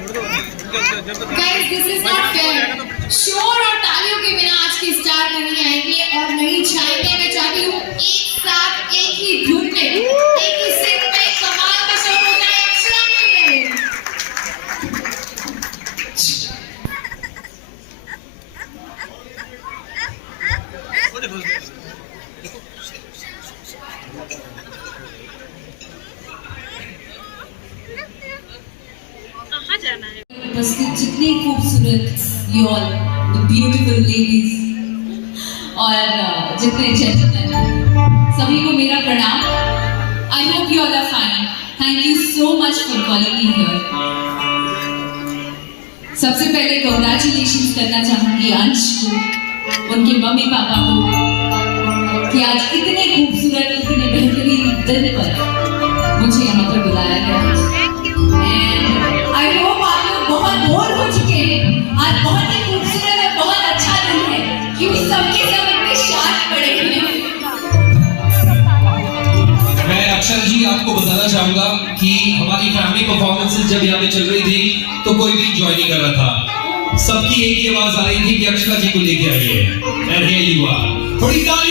Guys, this is not fair. शोर और तालियों के बिना आज के स्टार नहीं आएंगे और नहीं जाएंगे। मैं चाहती हूँ एक साथ एक ही धुन में एक ही सिंग में कमाल का शो हो जाए। अक्षरा के लिए उपस्थित जितनी खूबसूरत you all the beautiful ladies और जितने जेंटलमैन सभी को मेरा प्रणाम। I hope you all are fine. Thank you so much for calling me here. सबसे पहले कांग्रेचुलेशंस करना चाहूंगी अंश को, उनके मम्मी पापा को कि आज इतने खूबसूरत इतने बेहतरीन दिन पर मुझे यहाँ पर बुलाया गया। आई होप आप लोग बहुत बोर हो चुके हैं। आज बहुत ही खूबसूरत और बहुत अच्छा दिन है क्योंकि सबके सब इतने शांत पड़े हैं। मैं अक्षर जी आपको बताना चाहूंगा कि हमारी फैमिली परफॉर्मेंसेस जब यहाँ पे चल रही थी तो कोई भी एंजॉय नहीं कर रहा था। सबकी एक ही आवाज आ रही थी कि अक्षरा जी को लेके आइए। And here you are. थोड़ी ताली